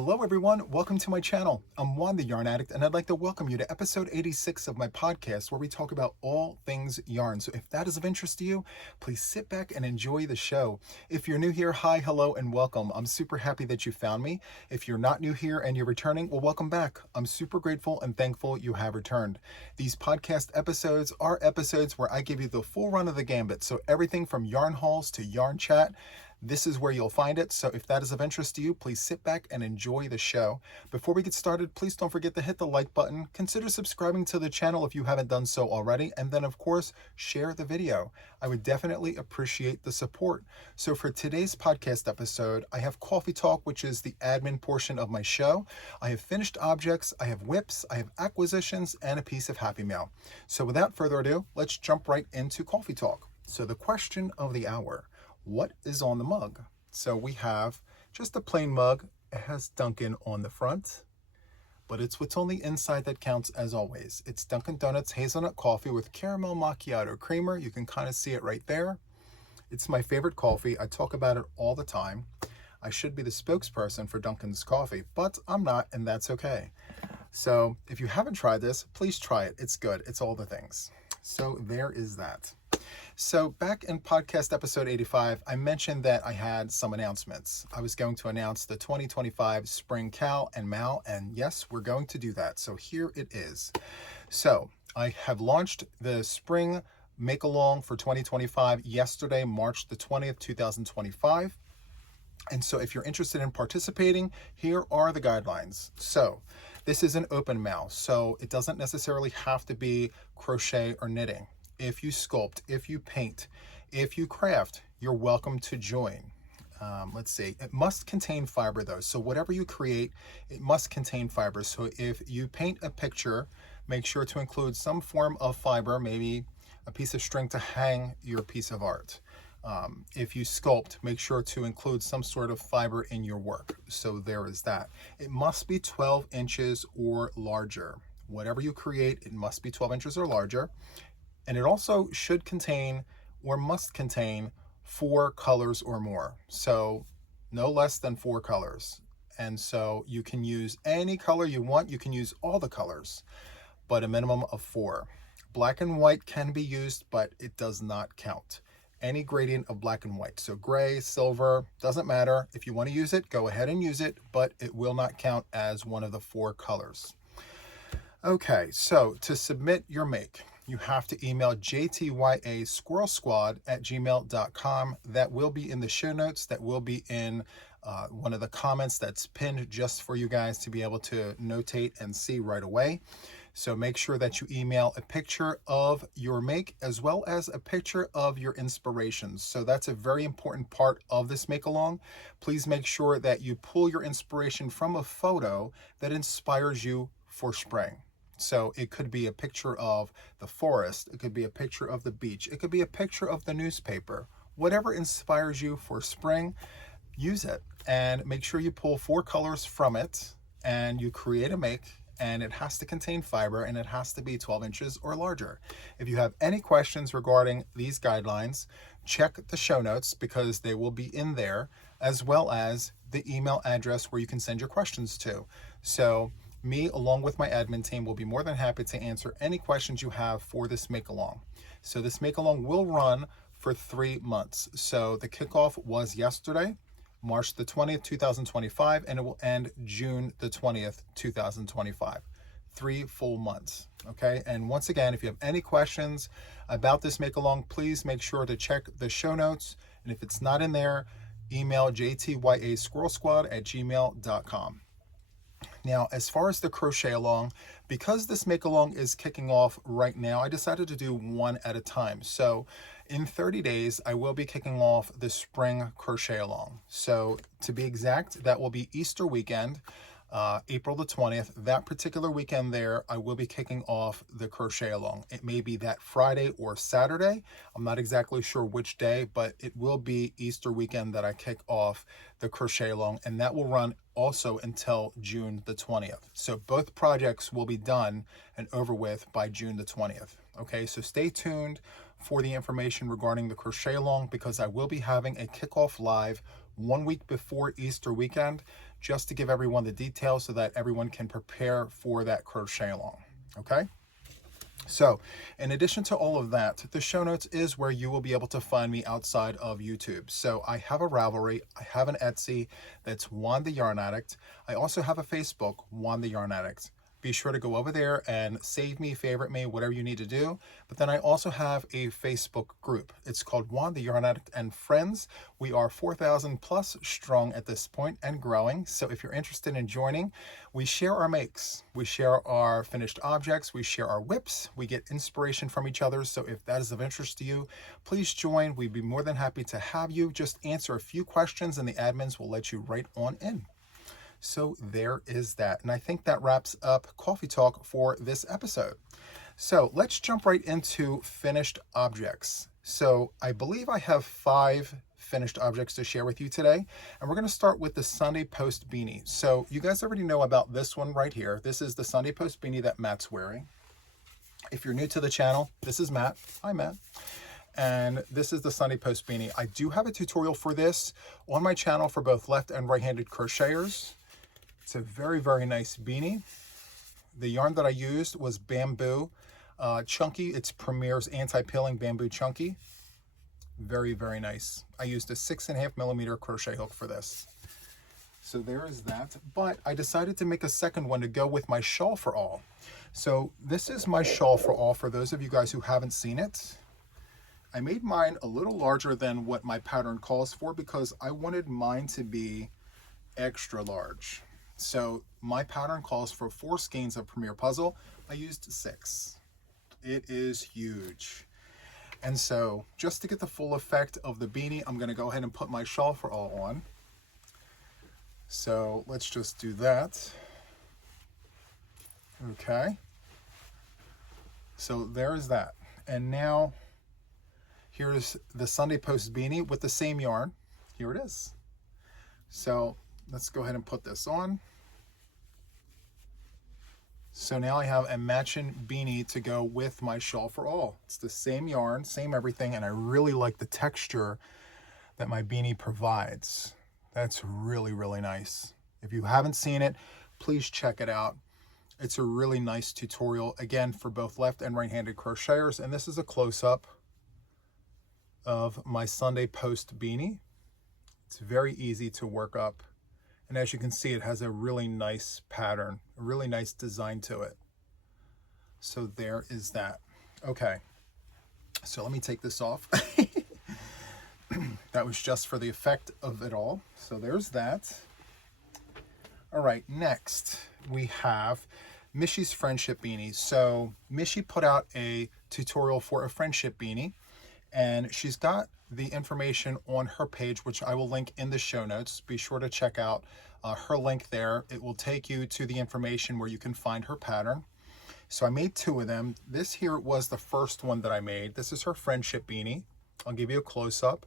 Hello everyone, welcome to my channel. I'm Juan the Yarn Addict and I'd like to welcome you to episode 86 of my podcast where we talk about all things yarn. So if that is of interest to you, please sit back and enjoy the show. If you're new here, hi, hello, and welcome. I'm super happy that you found me. If you're not new here and you're returning, well, welcome back. I'm super grateful and thankful you have returned. These podcast episodes are episodes where I give you the full run of the gambit. So everything from yarn hauls to yarn chat, this is where you'll find it. So if that is of interest to you, please sit back and enjoy the show. Before we get started, please don't forget to hit the like button. Consider subscribing to the channel if you haven't done so already. And then, of course, share the video. I would definitely appreciate the support. So for today's podcast episode, I have Coffee Talk, which is the admin portion of my show. I have finished objects, I have WIPs, I have acquisitions, and a piece of Happy Mail. So without further ado, let's jump right into Coffee Talk. So the question of the hour: what is on the mug? So we have just a plain mug. It has Dunkin' on the front, but it's what's on the inside that counts as always. It's Dunkin' Donuts hazelnut coffee with caramel macchiato creamer. You can kind of see it right there. It's my favorite coffee. I talk about it all the time. I should be the spokesperson for Dunkin's coffee, but I'm not, and that's okay. So if you haven't tried this, please try it. It's good. It's all the things. So there is that. So back in podcast episode 85, I mentioned that I had some announcements. I was going to announce the 2025 Spring Cal and Mal, and yes, we're going to do that. So here it is. So I have launched the Spring Make-Along for 2025 yesterday, March the 20th, 2025. And so if you're interested in participating, here are the guidelines. So this is an open mal, so it doesn't necessarily have to be crochet or knitting. If you sculpt, if you paint, if you craft, you're welcome to join. Let's see, it must contain fiber though. So whatever you create, it must contain fiber. So if you paint a picture, make sure to include some form of fiber, maybe a piece of string to hang your piece of art. If you sculpt, make sure to include some sort of fiber in your work. So there is that. It must be 12 inches or larger. Whatever you create, it must be 12 inches or larger. And it also should contain or must contain 4 colors or more. So no less than 4 colors. And so you can use any color you want. You can use all the colors, but a minimum of 4. Black and white can be used, but it does not count. Any gradient of black and white. So gray, silver, doesn't matter. If you want to use it, go ahead and use it, but it will not count as one of the 4 colors. Okay, so to submit your make, you have to email jtyasquirrelsquad@gmail.com. That will be in the show notes. That will be in one of the comments that's pinned just for you guys to be able to notate and see right away. So make sure that you email a picture of your make as well as a picture of your inspirations. So that's a very important part of this make along. Please make sure that you pull your inspiration from a photo that inspires you for spring. So it could be a picture of the forest, it could be a picture of the beach, it could be a picture of the newspaper. Whatever inspires you for spring, use it. And make sure you pull 4 colors from it and you create a make, and it has to contain fiber and it has to be 12 inches or larger. If you have any questions regarding these guidelines, check the show notes because they will be in there, as well as the email address where you can send your questions to. So me, along with my admin team, will be more than happy to answer any questions you have for this make-along. So this make-along will run for 3 months. So the kickoff was yesterday, March the 20th, 2025, and it will end June the 20th, 2025. 3 full months, okay? And once again, if you have any questions about this make-along, please make sure to check the show notes. And if it's not in there, email jtyasquirrelsquad@gmail.com. Now, as far as the crochet along, because this make along is kicking off right now, I decided to do one at a time. So in 30 days, I will be kicking off the spring crochet along. So to be exact, that will be Easter weekend, April the 20th. That particular weekend there, I will be kicking off the crochet along. It may be that Friday or Saturday. I'm not exactly sure which day, but it will be Easter weekend that I kick off the crochet along, and that will run also until June the 20th. So both projects will be done and over with by June the 20th. Okay, so stay tuned for the information regarding the crochet along because I will be having a kickoff live 1 week before Easter weekend, just to give everyone the details so that everyone can prepare for that crochet along. Okay? So, in addition to all of that, the show notes is where you will be able to find me outside of YouTube. So, I have a Ravelry, I have an Etsy, that's Juan the Yarn Addict. I also have a Facebook, Juan the Yarn Addict. Be sure to go over there and save me, favorite me, whatever you need to do. But then I also have a Facebook group. It's called Juan the Yarn Addict and Friends. We are 4,000 plus strong at this point and growing. So if you're interested in joining, we share our makes. We share our finished objects. We share our WIPs. We get inspiration from each other. So if that is of interest to you, please join. We'd be more than happy to have you. Just answer a few questions and the admins will let you right on in. So there is that. And I think that wraps up Coffee Talk for this episode. So let's jump right into finished objects. So I believe I have 5 finished objects to share with you today. And we're going to start with the Sunday Post beanie. So you guys already know about this one right here. This is the Sunday Post beanie that Matt's wearing. If you're new to the channel, this is Matt. Hi, Matt. And this is the Sunday Post beanie. I do have a tutorial for this on my channel for both left and right-handed crocheters. It's a very, very nice beanie. The yarn that I used was bamboo chunky. It's Premier's anti-peeling bamboo chunky. Very, very nice. I used a 6.5 millimeter crochet hook for this. So there is that. But I decided to make a second one to go with my shawl for all. So this is my shawl for all for those of you guys who haven't seen it. I made mine a little larger than what my pattern calls for because I wanted mine to be extra large. So my pattern calls for 4 skeins of Premier Puzzle. I used 6. It is huge. And so just to get the full effect of the beanie, I'm going to go ahead and put my shawl for all on. So let's just do that. Okay. So there's that. And now here's the Sunday Post beanie with the same yarn. Here it is. So let's go ahead and put this on. So now I have a matching beanie to go with my shawl for all. It's the same yarn, same everything, and I really like the texture that my beanie provides. That's really, really nice. If you haven't seen it, please check it out. It's a really nice tutorial, again, for both left and right-handed crocheters, and this is a close-up of my Sunday Post beanie. It's very easy to work up. And as you can see, it has a really nice pattern, a really nice design to it. So there is that. Okay, so let me take this off. That was just for the effect of it all. So there's that. All right, next we have Mishy's Friendship Beanie. So Mishy put out a tutorial for a friendship beanie, and she's got the information on her page, which I will link in the show notes. Be sure to check out her link there. It will take you to the information where you can find her pattern. So I made 2 of them. This here was the first one that I made. This is her friendship beanie. I'll give you a close-up.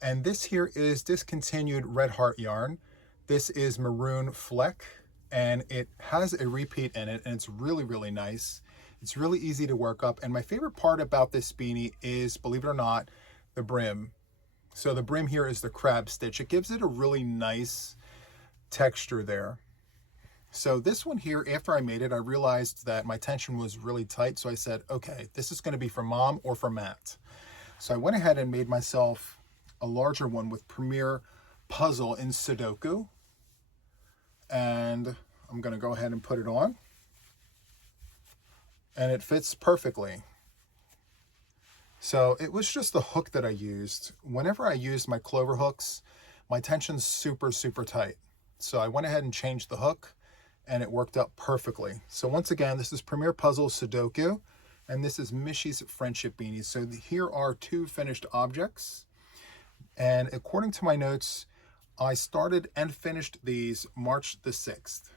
And this here is discontinued Red Heart yarn. This is Maroon Fleck, and it has a repeat in it, and it's really, really nice. It's really easy to work up. And my favorite part about this beanie is, believe it or not, the brim. So the brim here is the crab stitch. It gives it a really nice texture there. So this one here, after I made it, I realized that my tension was really tight. So I said, okay, this is going to be for Mom or for Matt. So I went ahead and made myself a larger one with Premier Puzzle in Sudoku. And I'm going to go ahead and put it on. And it fits perfectly. So it was just the hook that I used. Whenever I used my clover hooks, my tension's super, super tight. So I went ahead and changed the hook, and it worked out perfectly. So once again, this is Premier Puzzle Sudoku, and this is Mishy's Friendship Beanie. So here are 2 finished objects. And according to my notes, I started and finished these March the 6th.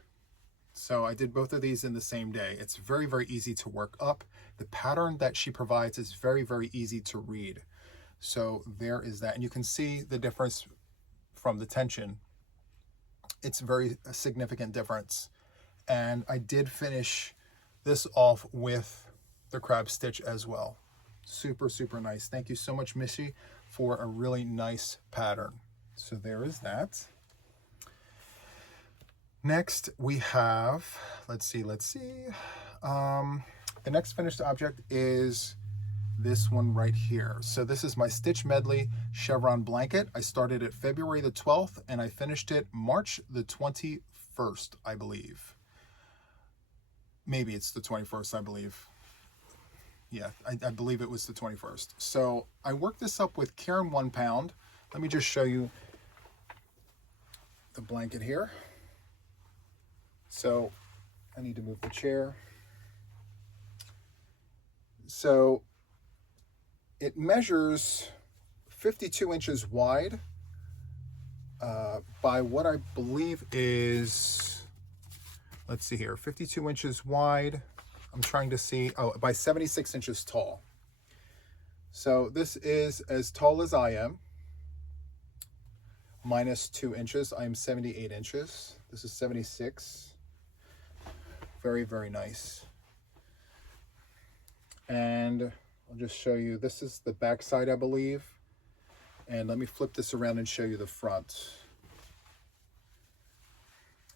So I did both of these in the same day. It's very, very easy to work up. The pattern that she provides is very, very easy to read. So there is that. And you can see the difference from the tension. It's a very significant difference. And I did finish this off with the crab stitch as well. Super, super nice. Thank you so much, Mishy, for a really nice pattern. So there is that. Next we have, let's see. The next finished object is this one right here. So this is my Stitch Medley chevron blanket. I started it February the 12th and I finished it March the 21st, I believe. Maybe it's the 21st, I believe. Yeah, I believe it was the 21st. So I worked this up with Karen 1 pound. Let me just show you the blanket here. So I need to move the chair. So it measures 52 inches wide by what I believe is, let's see here, 52 inches wide. I'm trying to see, by 76 inches tall. So this is as tall as I am, minus 2 inches. I am 78 inches. This is 76. Very, very nice. And I'll just show you, this is the back side, I believe. And let me flip this around and show you the front.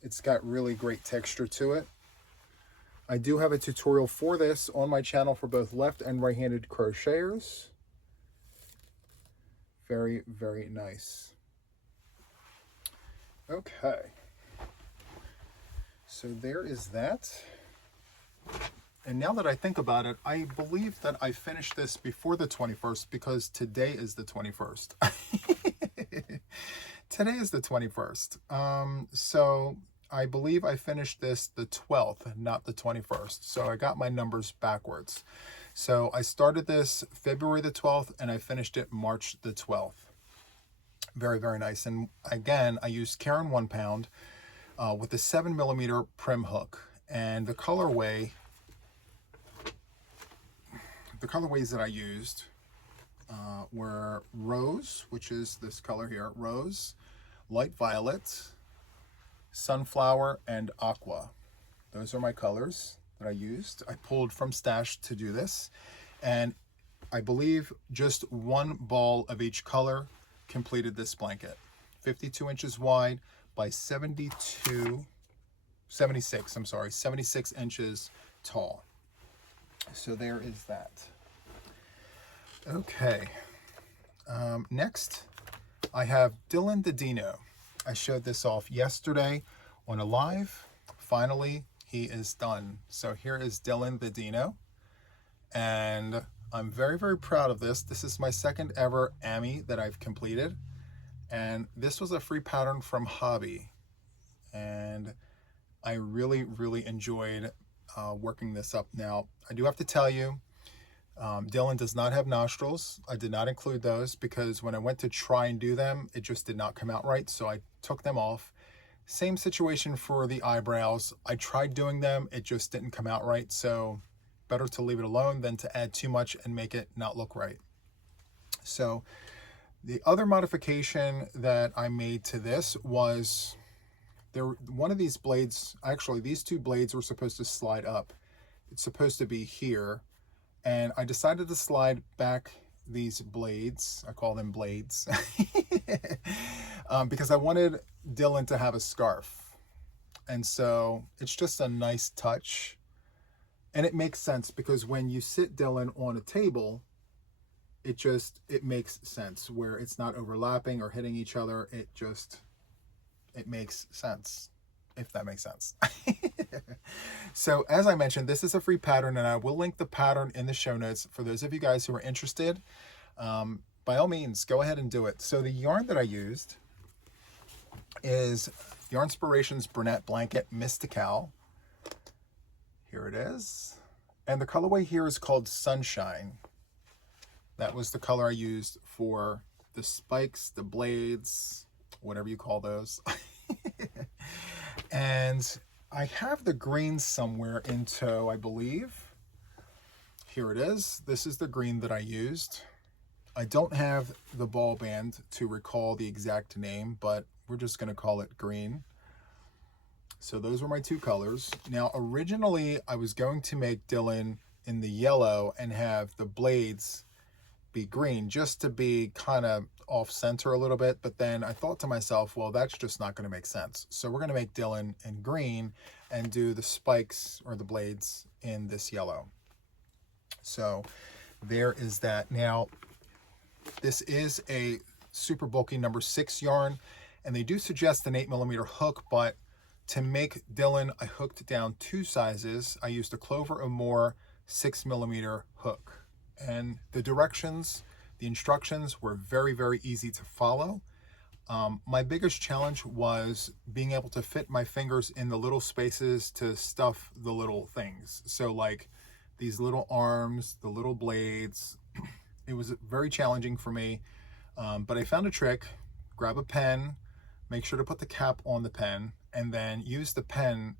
It's got really great texture to it. I do have a tutorial for this on my channel for both left and right-handed crocheters. Very, very nice. Okay. So there is that. And now that I think about it, I believe that I finished this before the 21st because today is the 21st. Today is the 21st. So I believe I finished this the 12th, not the 21st. So I got my numbers backwards. So I started this February the 12th and I finished it March the 12th. Very, very nice. And again, I used Karen 1 pound with a 7mm prim hook. And the colorways that I used were Rose, which is this color here, Rose, Light Violet, Sunflower, and Aqua. Those are my colors that I used. I pulled from Stash to do this. And I believe just one ball of each color completed this blanket. 52 inches wide by 76 inches tall. So there is that. Okay. Next, I have Dylan the Dino. I showed this off yesterday on a live. Finally, he is done. So here is Dylan the Dino. And I'm very, very proud of this. This is my second ever Ami that I've completed. And this was a free pattern from Hobby. And I really, really enjoyed working this up. Now, I do have to tell you, Dylan does not have nostrils. I did not include those because when I went to try and do them, it just did not come out right. So I took them off. Same situation for the eyebrows. I tried doing them. It just didn't come out right. So better to leave it alone than to add too much and make it not look right. So the other modification that I made to this was one of these blades, actually these two blades were supposed to slide up. It's supposed to be here. And I decided to slide back these blades. I call them blades. Because I wanted Dylan to have a scarf. And so it's just a nice touch. And it makes sense because when you sit Dylan on a table, it makes sense where it's not overlapping or hitting each other. It makes sense, if that makes sense. So as I mentioned, this is a free pattern and I will link the pattern in the show notes for those of you guys who are interested. By all means, go ahead and do it. So the yarn that I used is Yarnspirations Brunette Blanket Mystical. Here it is. And the colorway here is called Sunshine. That was the color I used for the spikes, the blades, whatever you call those. And I have the green somewhere in tow, I believe. Here it is. This is the green that I used. I don't have the ball band to recall the exact name, but we're just going to call it green. So those were my two colors. Now, originally, I was going to make Dylan in the yellow and have the blades be green, just to be kind of off center a little bit. But then I thought to myself, well, that's just not going to make sense. So we're going to make Dylan in green and do the spikes or the blades in this yellow. So there is that. Now, this is a super bulky number 6 yarn, and they do suggest an 8mm hook, but to make Dylan, I hooked down 2 sizes. I used a Clover or more 6mm hook, and the directions, the instructions were very, very easy to follow. My biggest challenge was being able to fit my fingers in the little spaces to stuff the little things. So like these little arms, the little blades, it was very challenging for me, but I found a trick. Grab a pen, make sure to put the cap on the pen, and then use the pen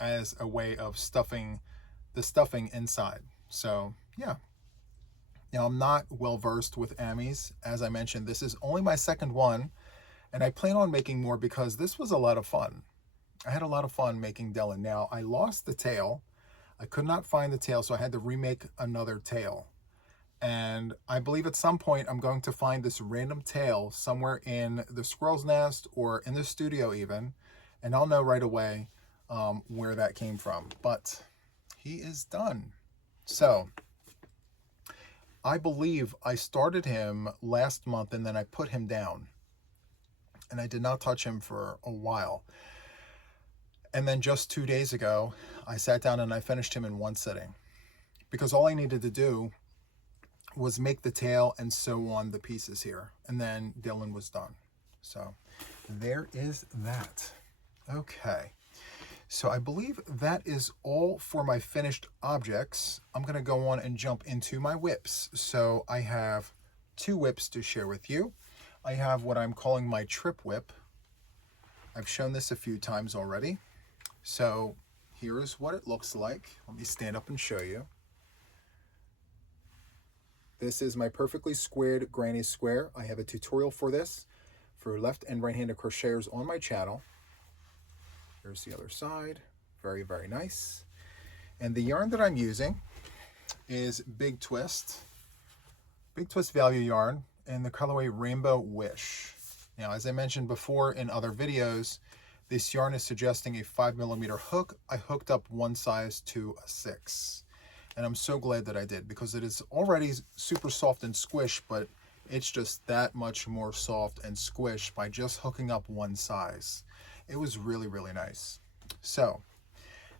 as a way of stuffing the stuffing inside. So yeah. Now, I'm not well versed with Amis. As I mentioned, this is only my second one, and I plan on making more because this was a lot of fun. I had a lot of fun making Dylan. Now, I lost the tail. I could not find the tail, so I had to remake another tail. And I believe at some point I'm going to find this random tail somewhere in the squirrel's nest or in the studio even, and I'll know right away where that came from. But he is done. So I believe I started him last month and then I put him down, and I did not touch him for a while. And then just 2 days ago, I sat down and I finished him in one sitting, because all I needed to do was make the tail and sew on the pieces here, and then Dylan was done. So there is that. Okay, so I believe that is all for my finished objects. I'm going to go on and jump into my WIPs. So I have 2 WIPs to share with you. I have what I'm calling my trip WIP. I've shown this a few times already. So here's what it looks like. Let me stand up and show you. This is my perfectly squared granny square. I have a tutorial for this for left and right-handed crocheters on my channel. Here's the other side. Very, very nice. And the yarn that I'm using is Big Twist value yarn in the colorway Rainbow Wish. Now, as I mentioned before in other videos, this yarn is suggesting a 5mm hook. I hooked up 1 size to a 6. And I'm so glad that I did, because it is already super soft and squish, but it's just that much more soft and squish by just hooking up 1 size. It was really, really nice. So,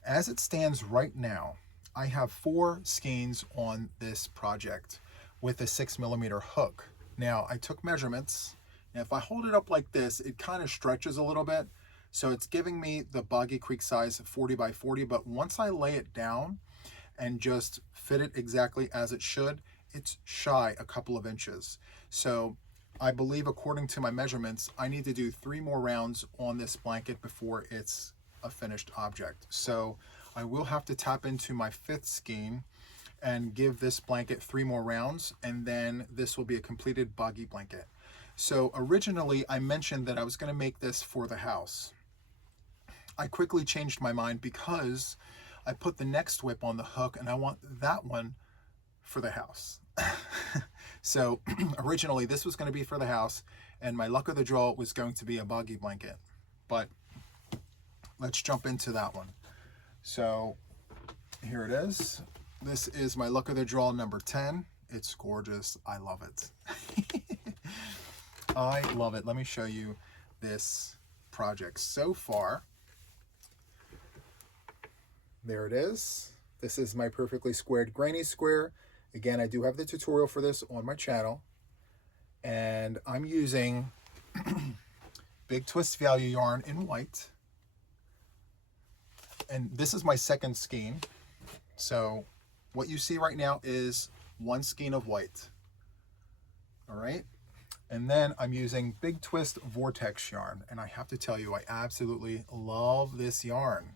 as it stands right now, I have 4 skeins on this project with a 6mm hook. Now, I took measurements, and if I hold it up like this, it kind of stretches a little bit. So it's giving me the Boggy Creek size 40 by 40, but once I lay it down and just fit it exactly as it should, it's shy a couple of inches. So I believe, according to my measurements, I need to do 3 more rounds on this blanket before it's a finished object. So I will have to tap into my 5th skein and give this blanket 3 more rounds, and then this will be a completed boggy blanket. So originally I mentioned that I was going to make this for the house. I quickly changed my mind because I put the next WIP on the hook, and I want that one for the house. So originally this was going to be for the house, and my luck of the draw was going to be a boggy blanket. But let's jump into that one. So here it is. This is my luck of the draw number 10. It's gorgeous. I love it. I love it. Let me show you this project so far. There it is. This is my perfectly squared granny square. Again, I do have the tutorial for this on my channel, and I'm using Big Twist value yarn in white, and this is my 2nd skein. So what you see right now is 1 skein of white. All right, and then I'm using Big Twist Vortex yarn, and I have to tell you, I absolutely love this yarn.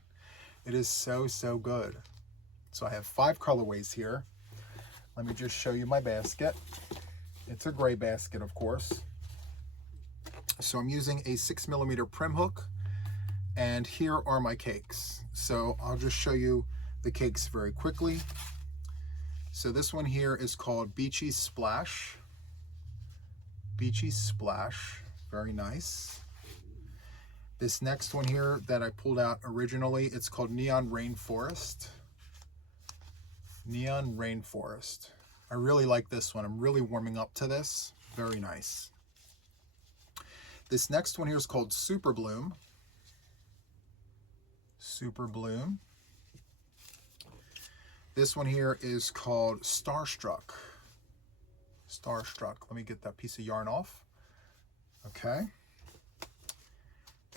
It is so, so good. So I have 5 colorways here. Let me just show you my basket. It's a gray basket, of course. So I'm using a 6mm prim hook, and here are my cakes. So I'll just show you the cakes very quickly. So this one here is called Beachy Splash. Beachy Splash. Very nice. This next one here that I pulled out originally, it's called Neon Rainforest. Neon Rainforest. I really like this one. I'm really warming up to this. Very nice. This next one here is called Super Bloom. Super Bloom. This one here is called Starstruck. Starstruck. Let me get that piece of yarn off. Okay.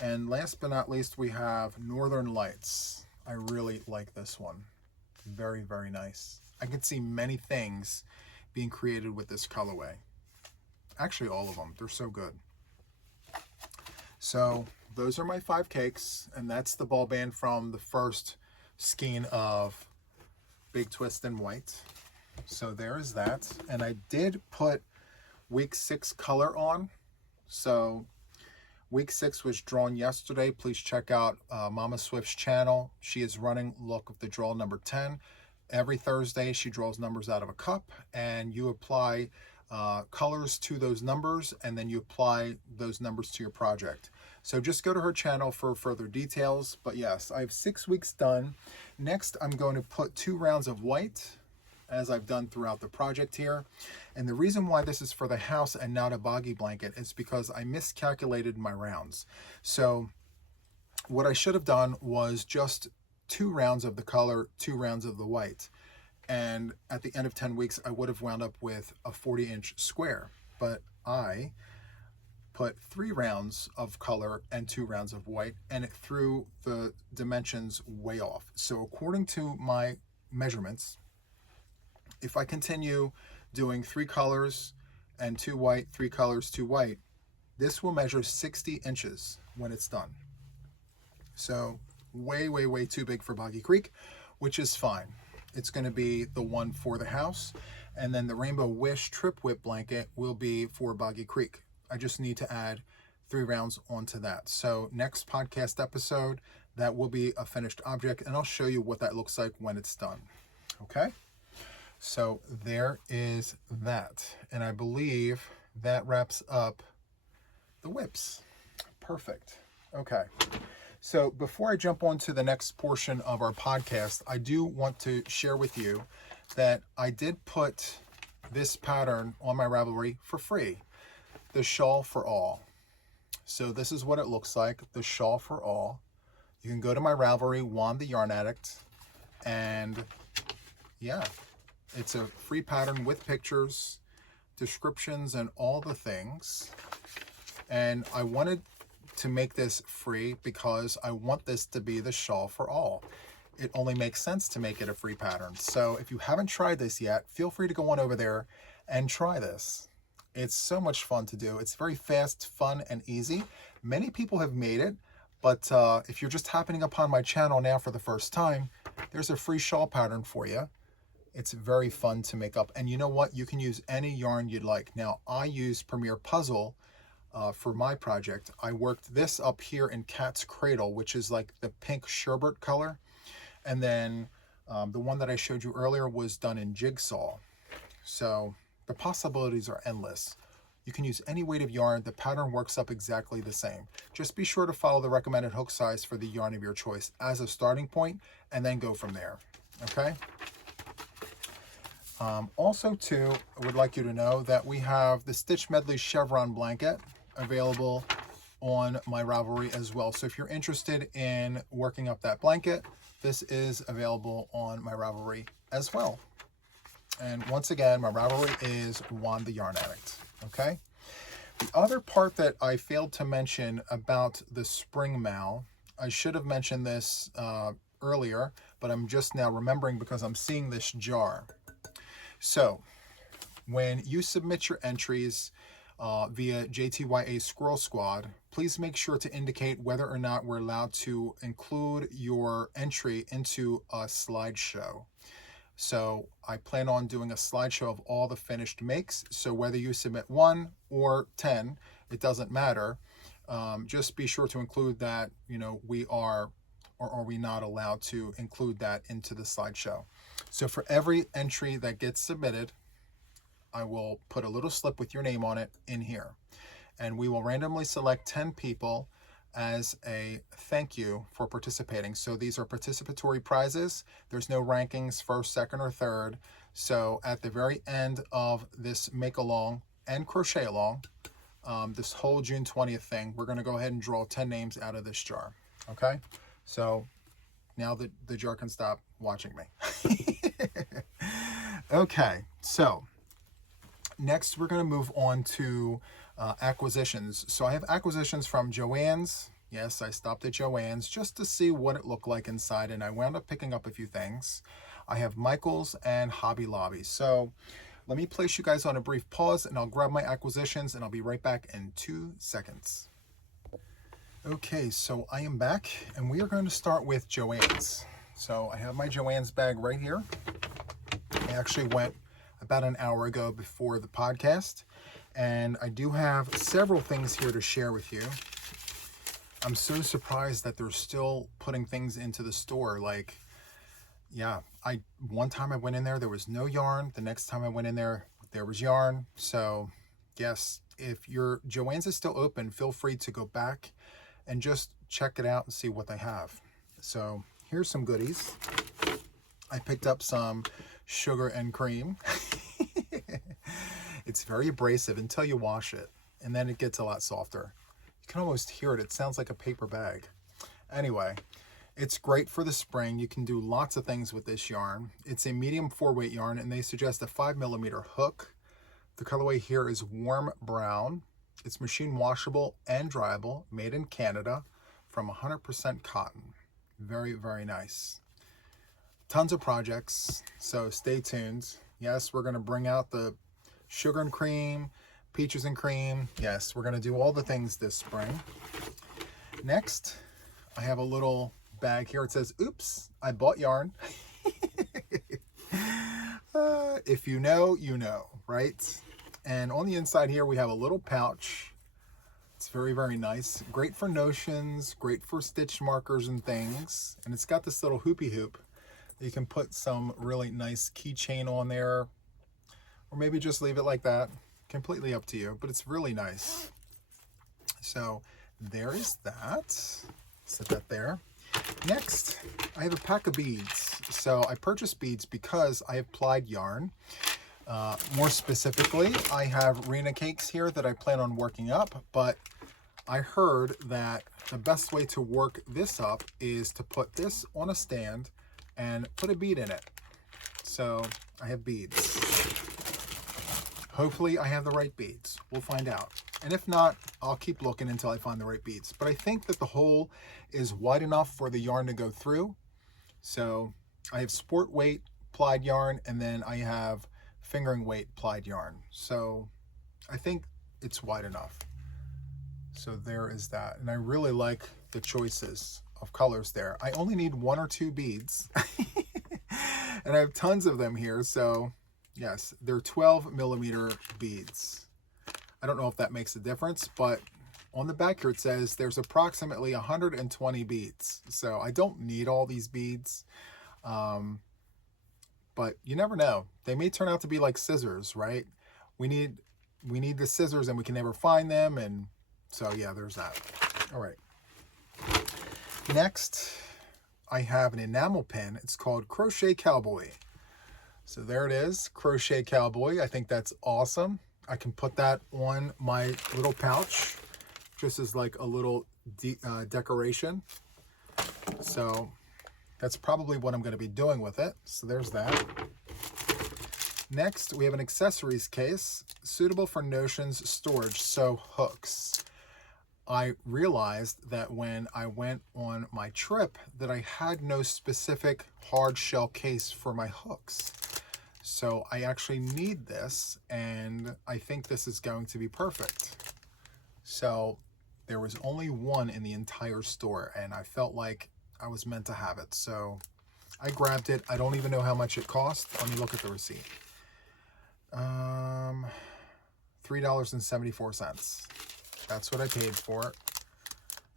And last but not least, we have Northern Lights. I really like this one. Very, very nice. I can see many things being created with this colorway. Actually, all of them. They're so good. So those are my 5 cakes, and that's the ball band from the first skein of Big Twist in White. So there is that. And I did put week 6 color on. So week 6 was drawn yesterday. Please check out Mama Swift's channel. She is running Look of the Draw number 10. Every Thursday, she draws numbers out of a cup, and you apply colors to those numbers, and then you apply those numbers to your project. So just go to her channel for further details. But yes, I have 6 weeks done. Next, I'm going to put 2 rounds of white, as I've done throughout the project here. And the reason why this is for the house and not a boggy blanket is because I miscalculated my rounds. So what I should have done was just 2 rounds of the color, 2 rounds of the white. And at the end of 10 weeks, I would have wound up with a 40-inch square. But I put 3 rounds of color and 2 rounds of white, and it threw the dimensions way off. So according to my measurements, if I continue doing 3 colors and 2 white, 3 colors, 2 white, this will measure 60 inches when it's done. So way, way, way too big for Boggy Creek, which is fine. It's going to be the one for the house, and then the Rainbow Wish Trip Whip blanket will be for Boggy Creek. I just need to add 3 rounds onto that. So next podcast episode, that will be a finished object, and I'll show you what that looks like when it's done. Okay? So there is that. And I believe that wraps up the WIPs. Perfect. Okay. So before I jump on to the next portion of our podcast, I do want to share with you that I did put this pattern on my Ravelry for free. The Shawl for All. So this is what it looks like, the Shawl for All. You can go to my Ravelry, Juan the Yarn Addict, and yeah, it's a free pattern with pictures, descriptions, and all the things. And I wanted to make this free because I want this to be the shawl for all. It only makes sense to make it a free pattern. So if you haven't tried this yet, feel free to go on over there and try this. It's so much fun to do. It's very fast, fun, and easy. Many people have made it, but if you're just happening upon my channel now for the first time, there's a free shawl pattern for you. It's very fun to make up. And you know what? You can use any yarn you'd like. Now, I use Premier Puzzle for my project. I worked this up here in Cat's Cradle, which is like the pink sherbet color. And then the one that I showed you earlier was done in Jigsaw. So the possibilities are endless. You can use any weight of yarn. The pattern works up exactly the same. Just be sure to follow the recommended hook size for the yarn of your choice as a starting point, and then go from there. Okay? Also, too, I would like you to know that we have the Stitch Medley Chevron blanket available on my Ravelry as well. So if you're interested in working up that blanket, this is available on my Ravelry as well. And once again, my Ravelry is Juan the Yarn Addict. Okay? The other part that I failed to mention about the spring mal, I should have mentioned this earlier, but I'm just now remembering because I'm seeing this jar. So when you submit your entries via JTYA Squirrel Squad, please make sure to indicate whether or not we're allowed to include your entry into a slideshow. So I plan on doing a slideshow of all the finished makes. So whether you submit 1 or 10, it doesn't matter. Just be sure to include that, you know, we are or are we not allowed to include that into the slideshow. So for every entry that gets submitted, I will put a little slip with your name on it in here. And we will randomly select 10 people as a thank you for participating. So these are participatory prizes. There's no rankings, first, second, or third. So at the very end of this make along and crochet along, this whole June 20th thing, we're going to go ahead and draw 10 names out of this jar. Okay, so now the jar can stop watching me. Okay, so next we're going to move on to acquisitions. So I have acquisitions from Joann's. Yes, I stopped at Joann's just to see what it looked like inside, and I wound up picking up a few things. I have Michael's and Hobby Lobby. So let me place you guys on a brief pause, and I'll grab my acquisitions, and I'll be right back in 2 seconds. Okay, so I am back, and we are going to start with Joann's. So I have my Joann's bag right here. I actually went about an hour ago before the podcast, and I do have several things here to share with you. I'm so surprised that they're still putting things into the store. Like, yeah, one time I went in there was no yarn. The next time I went in there was yarn. So yes, if your Joann's is still open, feel free to go back and just check it out and see what they have. So here's some goodies. I picked up some sugar and cream. It's very abrasive until you wash it, and then it gets a lot softer. You can almost hear it. It sounds like a paper bag. Anyway, it's great for the spring. You can do lots of things with this yarn. It's a medium 4-weight yarn, and they suggest a 5mm hook. The colorway here is warm brown. It's machine washable and dryable, made in Canada from 100% cotton. Very, very nice. Tons of projects, so stay tuned. Yes, we're going to bring out the sugar and cream, peaches and cream. Yes, we're going to do all the things this spring. Next, I have a little bag here. It says, oops, I bought yarn. If you know, you know, right? And on the inside here, we have a little pouch. It's very, very nice. Great for notions, great for stitch markers and things. And it's got this little hoopy hoop. You can put some really nice keychain on there, or maybe just leave it like that. Completely up to you, but it's really nice. So there is that. Set that there. Next, I have a pack of beads. So I purchased beads because I have plied yarn. More specifically, I have Rena cakes here that I plan on working up, but I heard that the best way to work this up is to put this on a stand and put a bead in it. So I have beads. Hopefully I have the right beads. We'll find out. And if not, I'll keep looking until I find the right beads. But I think that the hole is wide enough for the yarn to go through. So I have sport weight plied yarn, and then I have fingering weight plied yarn. So I think it's wide enough. So there is that. And I really like the choices of colors there. I only need 1 or 2 beads. And I have tons of them here. So yes, they're 12mm beads. I don't know if that makes a difference, but on the back here it says there's approximately 120 beads. So I don't need all these beads. But you never know. They may turn out to be like scissors, right? We need the scissors and we can never find them. And so yeah, there's that. All right. Next, I have an enamel pin. It's called Crochet Cowboy. So there it is, Crochet Cowboy. I think that's awesome. I can put that on my little pouch, just as like a little decoration. So that's probably what I'm going to be doing with it. So there's that. Next, we have an accessories case suitable for notions storage, so hooks. I realized that when I went on my trip that I had no specific hard shell case for my hooks. So I actually need this, and I think this is going to be perfect. So there was only one in the entire store, and I felt like I was meant to have it. So I grabbed it. I don't even know how much it cost. Let me look at the receipt. $3.74. That's what I paid for it.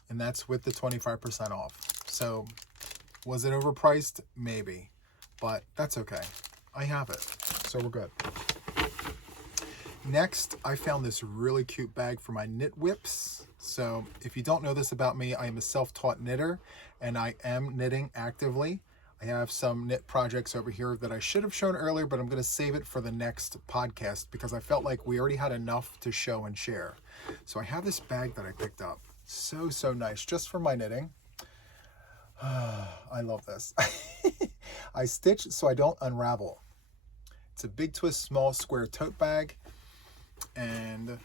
And that's with the 25% off. So was it overpriced? Maybe, but that's okay. I have it, so we're good. Next, I found this really cute bag for my knit whips. So if you don't know this about me, I am a self-taught knitter and I am knitting actively. I have some knit projects over here that I should have shown earlier, but I'm going to save it for the next podcast because I felt like we already had enough to show and share. So I have this bag that I picked up. So, so nice, just for my knitting. I love this. I stitch so I don't unravel. It's a big twist, small square tote bag. And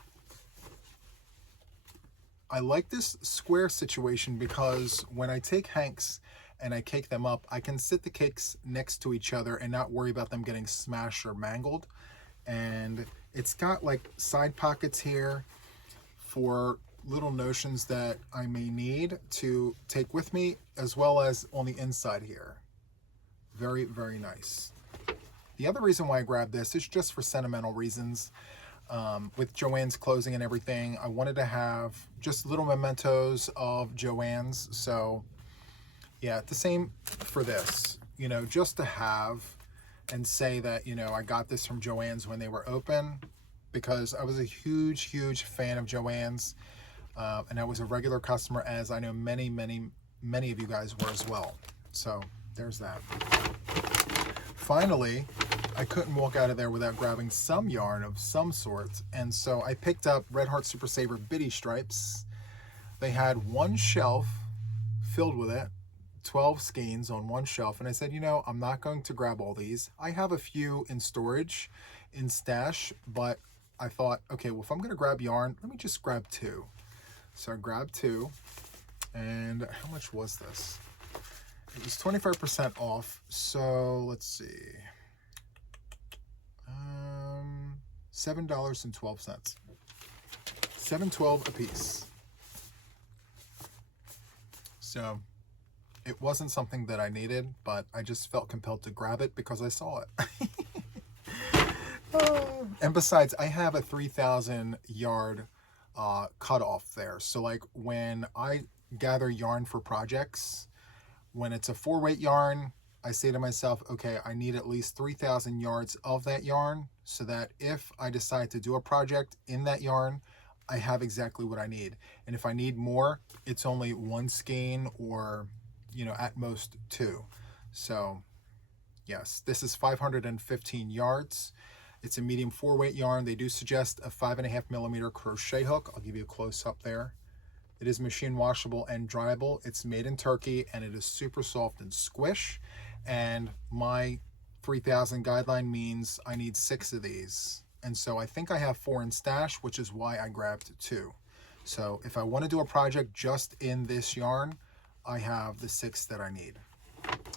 I like this square situation because when I take hanks and I cake them up, I can sit the cakes next to each other and not worry about them getting smashed or mangled. And it's got like side pockets here for little notions that I may need to take with me, as well as on the inside here. Very, very nice. The other reason why I grabbed this is just for sentimental reasons. With Joann's closing and everything, I wanted to have just little mementos of Joann's. So yeah, the same for this, you know, just to have and say that, you know, I got this from Joann's when they were open, because I was a huge, huge fan of Joann's. And I was a regular customer, as I know many, many, many of you guys were as well. So there's that. Finally, I couldn't walk out of there without grabbing some yarn of some sort. And so I picked up Red Heart Super Saver Biddy Stripes. They had one shelf filled with it, 12 skeins on one shelf. And I said, you know, I'm not going to grab all these. I have a few in storage, in stash, but I thought, okay, well, if I'm gonna grab yarn, let me just grab two. So I grabbed two, and how much was this? It was 25% off, so let's see. $7.12. $7.12 a piece. So it wasn't something that I needed, but I just felt compelled to grab it because I saw it. And besides, I have a 3,000 yard cutoff there. So like when I gather yarn for projects, when it's a 4-weight yarn, I say to myself, okay, I need at least 3,000 yards of that yarn so that if I decide to do a project in that yarn, I have exactly what I need. And if I need more, it's only one skein or, you know, at most two. So yes, this is 515 yards. It's a medium 4-weight yarn. They do suggest a 5.5mm crochet hook. I'll give you a close up there. It is machine washable and dryable. It's made in Turkey and it is super soft and squish. And my 3,000 guideline means I need 6 of these. And so I think I have 4 in stash, which is why I grabbed 2. So if I want to do a project just in this yarn, I have the 6 that I need.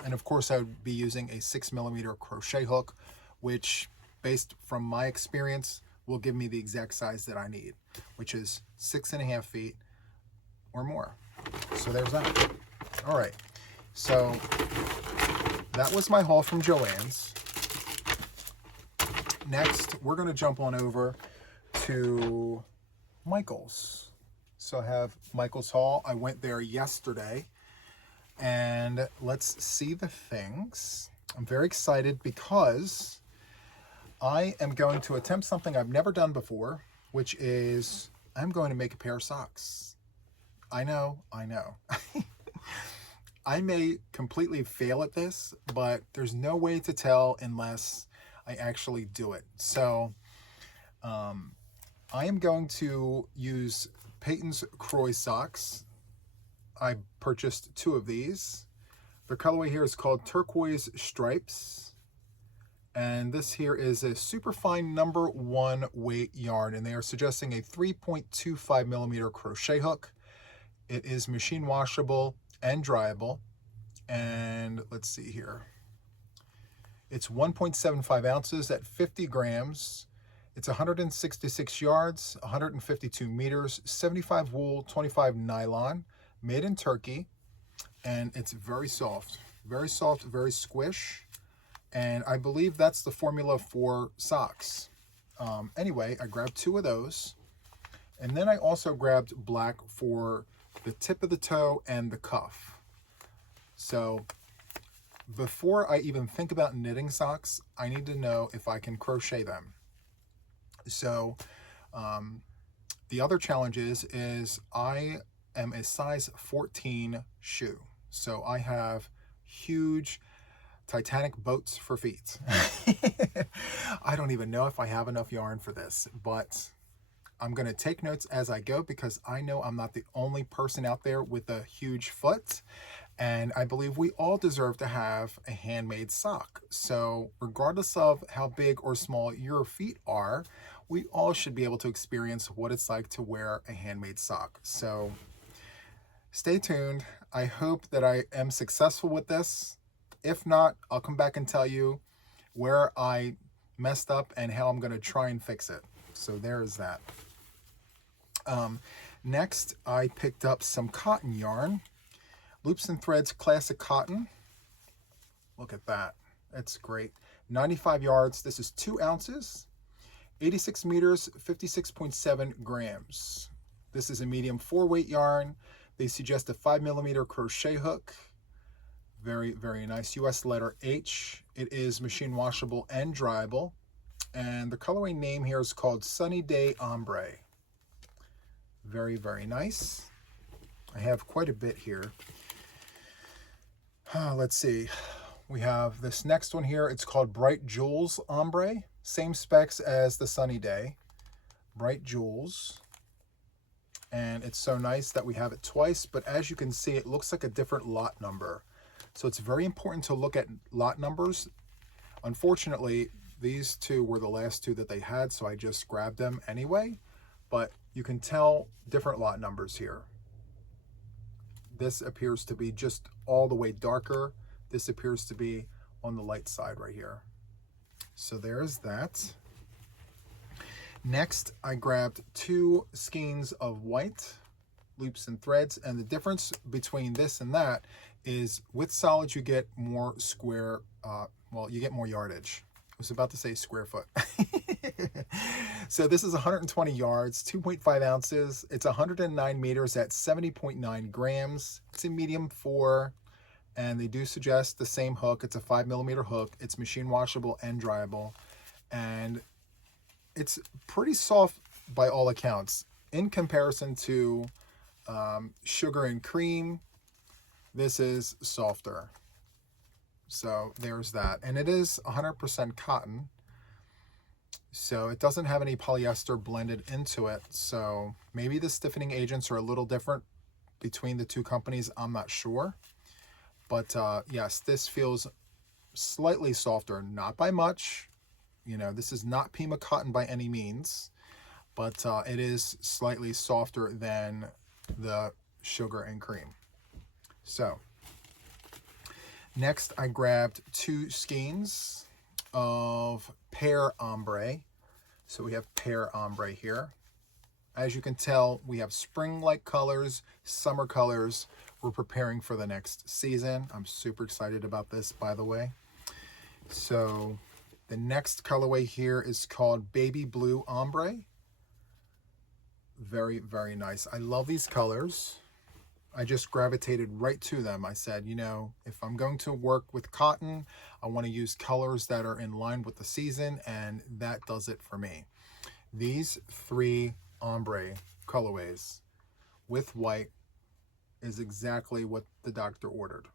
And of course I would be using a 6mm crochet hook, which based from my experience will give me the exact size that I need, which is 6.5 feet or more. So there's that. All right, so that was my haul from Joann's. Next, we're going to jump on over to Michael's. So I have Michael's haul. I went there yesterday, and let's see the things. I'm very excited because I am going to attempt something I've never done before, which is I'm going to make a pair of socks. I know. I may completely fail at this, but there's no way to tell unless I actually do it. So I am going to use Peyton's Croy socks. I purchased 2 of these. The colorway here is called Turquoise Stripes. And this here is a superfine number 1 weight yarn, and they are suggesting a 3.25mm crochet hook. It is machine washable and dryable. And let's see here. It's 1.75 ounces at 50 grams. It's 166 yards, 152 meters, 75 wool, 25 nylon, made in Turkey. And it's very soft, very squish. And I believe that's the formula for socks. Anyway, I grabbed 2 of those. And then I also grabbed black for the tip of the toe and the cuff. So before I even think about knitting socks, I need to know if I can crochet them. So the other challenge is I am a size 14 shoe. So I have huge Titanic boats for feet. I don't even know if I have enough yarn for this, but I'm going to take notes as I go because I know I'm not the only person out there with a huge foot. And I believe we all deserve to have a handmade sock. So regardless of how big or small your feet are, we all should be able to experience what it's like to wear a handmade sock. So stay tuned. I hope that I am successful with this. If not, I'll come back and tell you where I messed up and how I'm going to try and fix it. So there's that. Next, I picked up some cotton yarn. Loops and Threads Classic Cotton. Look at that. That's great. 95 yards. This is 2 ounces. 86 meters, 56.7 grams. This is a medium 4-weight yarn. They suggest a 5mm crochet hook. Very, very nice. US letter H. It is machine washable and dryable. And the colorway name here is called Sunny Day Ombre. Very, very nice. I have quite a bit here. Let's see. We have this next one here. It's called Bright Jewels Ombre. Same specs as the Sunny Day. Bright Jewels. And it's so nice that we have it twice. But as you can see, it looks like a different lot number. So it's very important to look at lot numbers. Unfortunately, these two were the last two that they had, so I just grabbed them anyway. But you can tell different lot numbers here. This appears to be just all the way darker. This appears to be on the light side right here. So there's that. Next, I grabbed 2 skeins of white Loops and Threads, and the difference between this and that is with solids you get more square, well, you get more yardage. I was about to say square foot. So this is 120 yards, 2.5 ounces. It's 109 meters at 70.9 grams. It's a medium 4, and they do suggest the same hook. It's a 5mm hook. It's machine washable and dryable, and it's pretty soft by all accounts. In comparison to sugar and cream, this is softer. So there's that. And it is 100% cotton. So it doesn't have any polyester blended into it. So maybe the stiffening agents are a little different between the two companies. I'm not sure. But yes, this feels slightly softer, not by much. You know, this is not Pima cotton by any means, but it is slightly softer than the sugar and cream. So next I grabbed 2 skeins of pear ombre. So we have pear ombre here. As you can tell, we have spring-like colors, summer colors. We're preparing for the next season. I'm super excited about this, by the way. So the next colorway here is called Baby Blue Ombre. Very, very nice. I love these colors. I just gravitated right to them. I said, you know, if I'm going to work with cotton, I want to use colors that are in line with the season, and that does it for me. These 3 ombre colorways with white is exactly what the doctor ordered.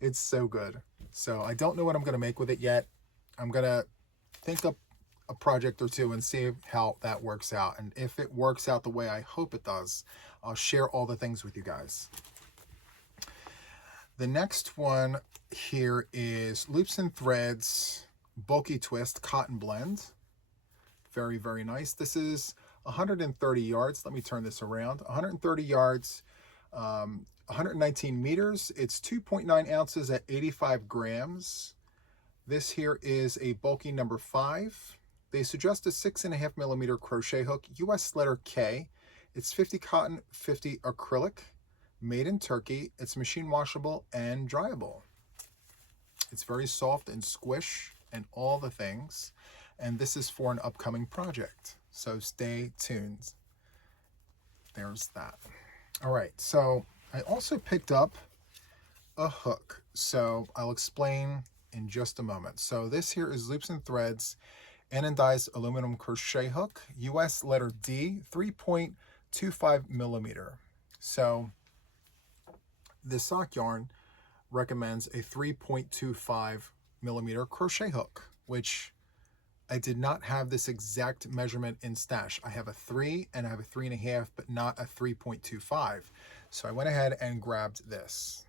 It's so good. So I don't know what I'm going to make with it yet. I'm going to think up a project or two and see how that works out. And if it works out the way I hope it does, I'll share all the things with you guys. The next one here is Loops and Threads Bulky Twist Cotton Blend. Very, very nice. This is 130 yards. Let me turn this around. 130 yards, 119 meters. It's 2.9 ounces at 85 grams. This here is a bulky number 5. They suggest a 6.5mm crochet hook, US letter K. It's 50 cotton, 50 acrylic, made in Turkey. It's machine washable and dryable. It's very soft and squish and all the things. And this is for an upcoming project. So stay tuned. There's that. All right, so I also picked up a hook. So I'll explain in just a moment. So this here is Loops and Threads anodized aluminum crochet hook, US letter D, 3.25 millimeter. So this sock yarn recommends a 3.25 millimeter crochet hook, which I did not have this exact measurement in stash. I have a 3 and I have a 3.5, but not a 3.25. So I went ahead and grabbed this.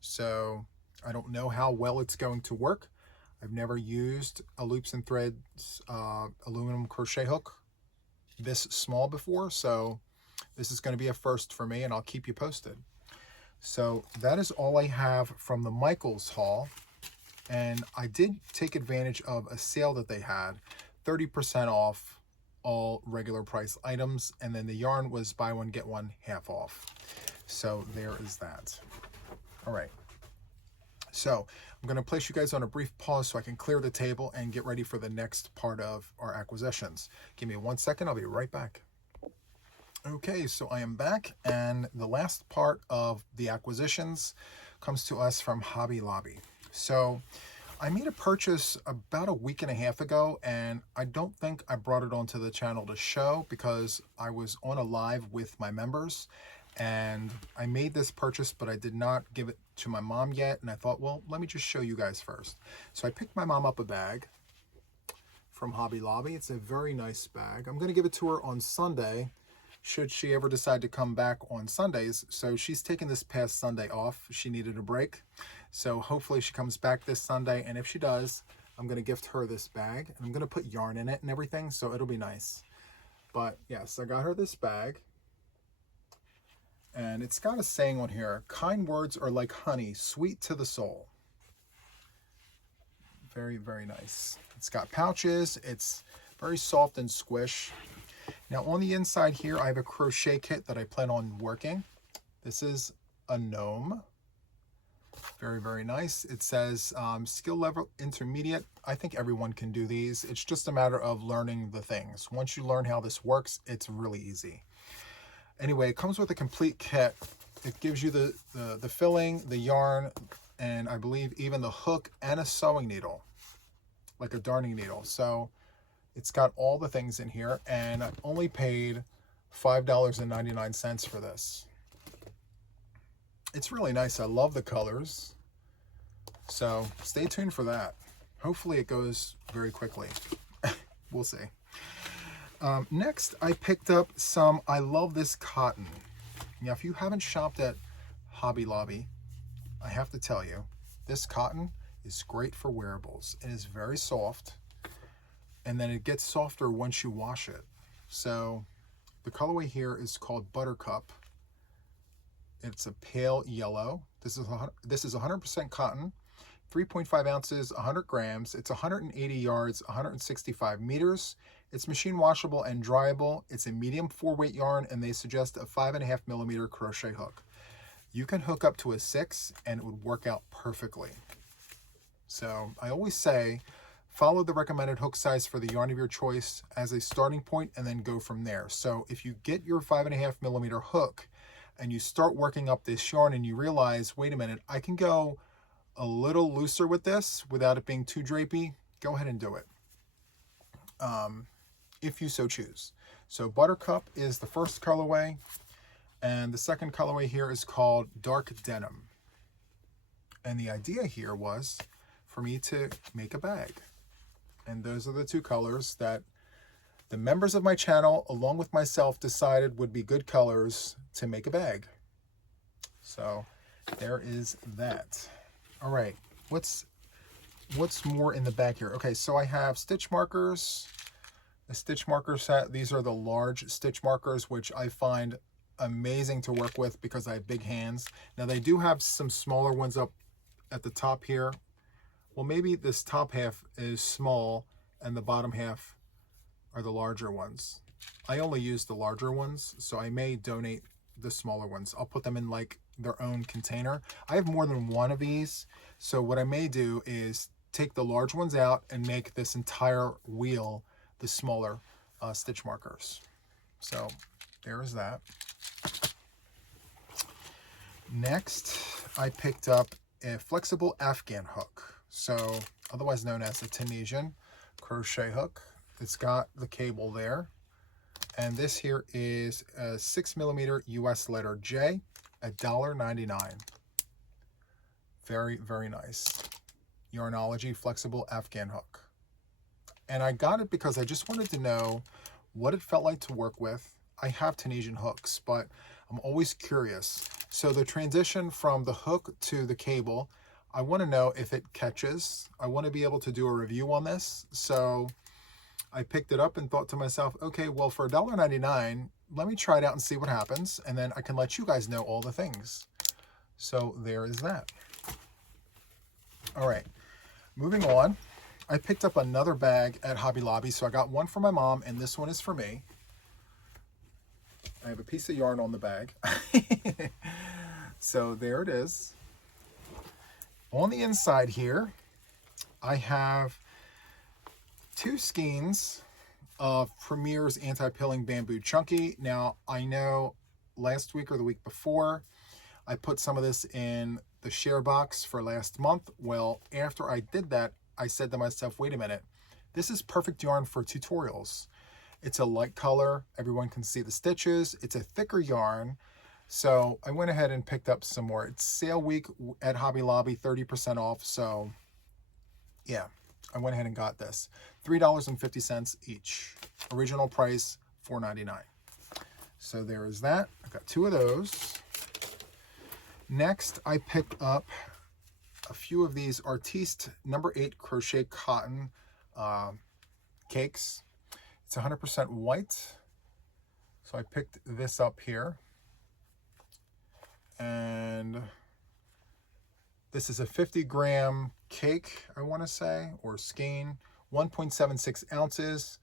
So I don't know how well it's going to work. I've never used a Loops and Threads aluminum crochet hook this small before, so this is going to be a first for me, and I'll keep you posted. So that is all I have from the Michaels haul, and I did take advantage of a sale that they had, 30% off all regular price items, and then the yarn was buy one get one half off. So there is that. All right. So I'm going to place you guys on a brief pause so I can clear the table and get ready for the next part of our acquisitions. Give me 1 second. I'll be right back. Okay, so I am back, and the last part of the acquisitions comes to us from Hobby Lobby. So I made a purchase about a week and a half ago, and I don't think I brought it onto the channel to show because I was on a live with my members, and I made this purchase, but I did not give it to my mom yet, and I thought, well, let me just show you guys first. So I picked my mom up a bag from Hobby Lobby. It's a very nice bag. I'm going to give it to her on Sunday, should she ever decide to come back on Sundays. So she's taken this past Sunday off. She needed a break. So hopefully she comes back this Sunday, and if she does, I'm going to gift her this bag, and I'm going to put yarn in it and everything, so it'll be nice. But yes, I got her this bag. And it's got a saying on here, kind words are like honey, sweet to the soul. Very, very nice. It's got pouches. It's very soft and squish. Now on the inside here, I have a crochet kit that I plan on working. This is a gnome. Very, very nice. It says skill level intermediate. I think everyone can do these. It's just a matter of learning the things. Once you learn how this works, it's really easy. Anyway, it comes with a complete kit. It gives you the filling, the yarn, and I believe even the hook and a sewing needle, like a darning needle. So it's got all the things in here, and I only paid $5.99 for this. It's really nice. I love the colors. So stay tuned for that. Hopefully it goes very quickly. We'll see. Next, I picked up some I Love This cotton. Now, if you haven't shopped at Hobby Lobby, I have to tell you, this cotton is great for wearables. It is very soft, and then it gets softer once you wash it. So the colorway here is called Buttercup. It's a pale yellow. This is 100% cotton, 3.5 ounces, 100 grams. It's 180 yards, 165 meters. It's machine washable and dryable. It's a medium 4-weight yarn, and they suggest a 5.5 millimeter crochet hook. You can hook up to a 6 and it would work out perfectly. So I always say, follow the recommended hook size for the yarn of your choice as a starting point and then go from there. So if you get your 5.5 millimeter hook and you start working up this yarn and you realize, wait a minute, I can go a little looser with this without it being too drapey, go ahead and do it. If you so choose. So Buttercup is the first colorway, and the second colorway here is called Dark Denim. And the idea here was for me to make a bag. And those are the two colors that the members of my channel, along with myself, decided would be good colors to make a bag. So there is that. All right, what's more in the bag here? Okay, so I have stitch markers, a stitch marker set. These are the large stitch markers, which I find amazing to work with because I have big hands. Now they do have some smaller ones up at the top here. Well, maybe this top half is small and the bottom half are the larger ones. I only use the larger ones, so I may donate the smaller ones. I'll put them in like their own container. I have more than one of these, so what I may do is take the large ones out and make this entire wheel the smaller stitch markers. So there is that. Next, I picked up a flexible Afghan hook, so otherwise known as a Tunisian crochet hook. It's got the cable there. And this here is a 6mm US letter J at $1.99. Very, very nice. Yarnology flexible Afghan hook. And I got it because I just wanted to know what it felt like to work with. I have Tunisian hooks, but I'm always curious. So the transition from the hook to the cable, I want to know if it catches. I want to be able to do a review on this. So I picked it up and thought to myself, okay, well, for $1.99, let me try it out and see what happens. And then I can let you guys know all the things. So there is that. All right, moving on. I picked up another bag at Hobby Lobby. So I got one for my mom and this one is for me. I have a piece of yarn on the bag. So there it is. On the inside here, I have 2 skeins of Premier's Anti-Pilling Bamboo Chunky. Now, I know last week or the week before, I put some of this in the share box for last month. Well, after I did that, I said to myself, wait a minute, this is perfect yarn for tutorials. It's a light color, everyone can see the stitches, it's a thicker yarn. So I went ahead and picked up some more. It's sale week at Hobby Lobby, 30% off. So yeah, I went ahead and got this. $3.50 each. Original price, $4.99. So there is that. I got 2 of those. Next, I picked up a few of these Artiste number 8 crochet cotton cakes. It's 100% white. So I picked this up here. And this is a 50-gram cake, I want to say, or skein, 1.76 ounces.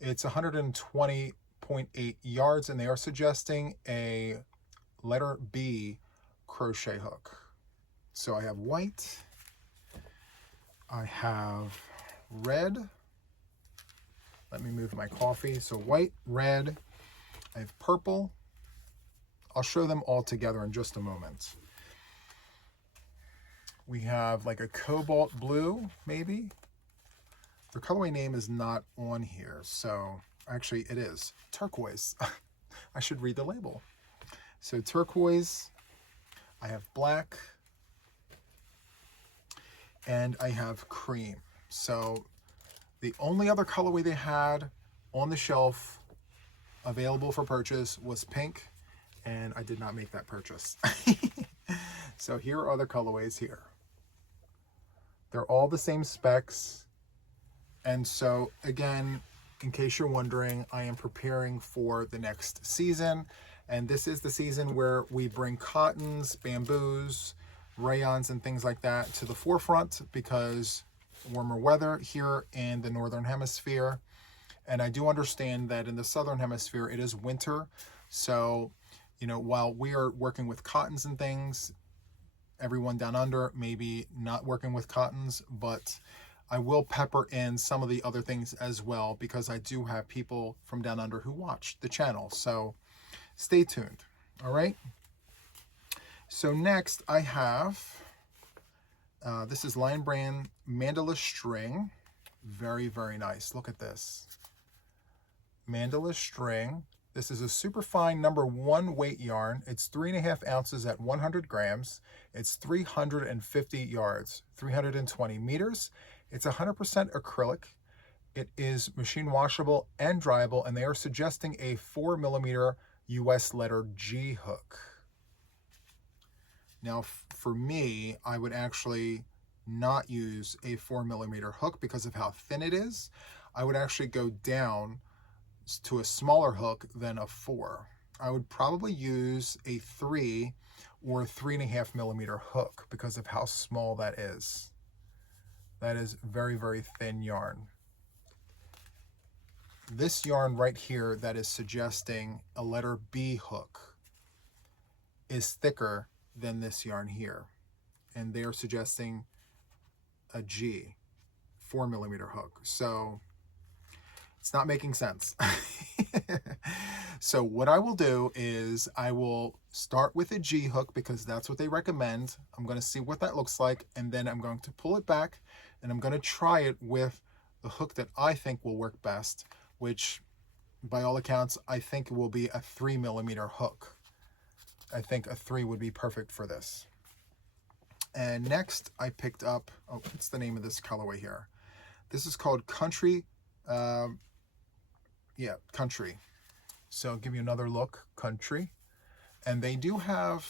It's 120.8 yards, and they are suggesting a letter B crochet hook. So I have white, I have red. Let me move my coffee. So white, red, I have purple. I'll show them all together in just a moment. We have like a cobalt blue, maybe. The colorway name is not on here, so actually it is turquoise. I should read the label. So turquoise, I have black, and I have cream. So the only other colorway they had on the shelf available for purchase was pink, and I did not make that purchase. So here are other colorways here. They're all the same specs. And so again, in case you're wondering, I am preparing for the next season. And this is the season where we bring cottons, bamboos, rayons, and things like that to the forefront because warmer weather here in the Northern Hemisphere. And I do understand that in the Southern Hemisphere, it is winter. So, you know, while we are working with cottons and things, everyone down under maybe not working with cottons, but I will pepper in some of the other things as well because I do have people from down under who watch the channel. So stay tuned. All right. So next I have, this is Lion Brand Mandala String. Very, very nice. Look at this. Mandala String. This is a super fine number 1 weight yarn. It's 3.5 ounces at 100 grams. It's 350 yards, 320 meters. It's 100% acrylic. It is machine washable and dryable, and they are suggesting a 4mm US letter G hook. Now, for me, I would actually not use a 4mm hook because of how thin it is. I would actually go down to a smaller hook than a 4. I would probably use a 3 or 3.5mm hook because of how small that is. That is very, very thin yarn. This yarn right here that is suggesting a letter B hook is thicker than this yarn here. And they are suggesting a G 4mm hook. So it's not making sense. So what I will do is I will start with a G hook because that's what they recommend. I'm going to see what that looks like, and then I'm going to pull it back and I'm going to try it with the hook that I think will work best, which by all accounts, I think it will be a 3mm hook. I think a 3 would be perfect for this. And next I picked up, oh, what's the name of this colorway here? This is called Country, Country. So I'll give you another look, Country. And they do have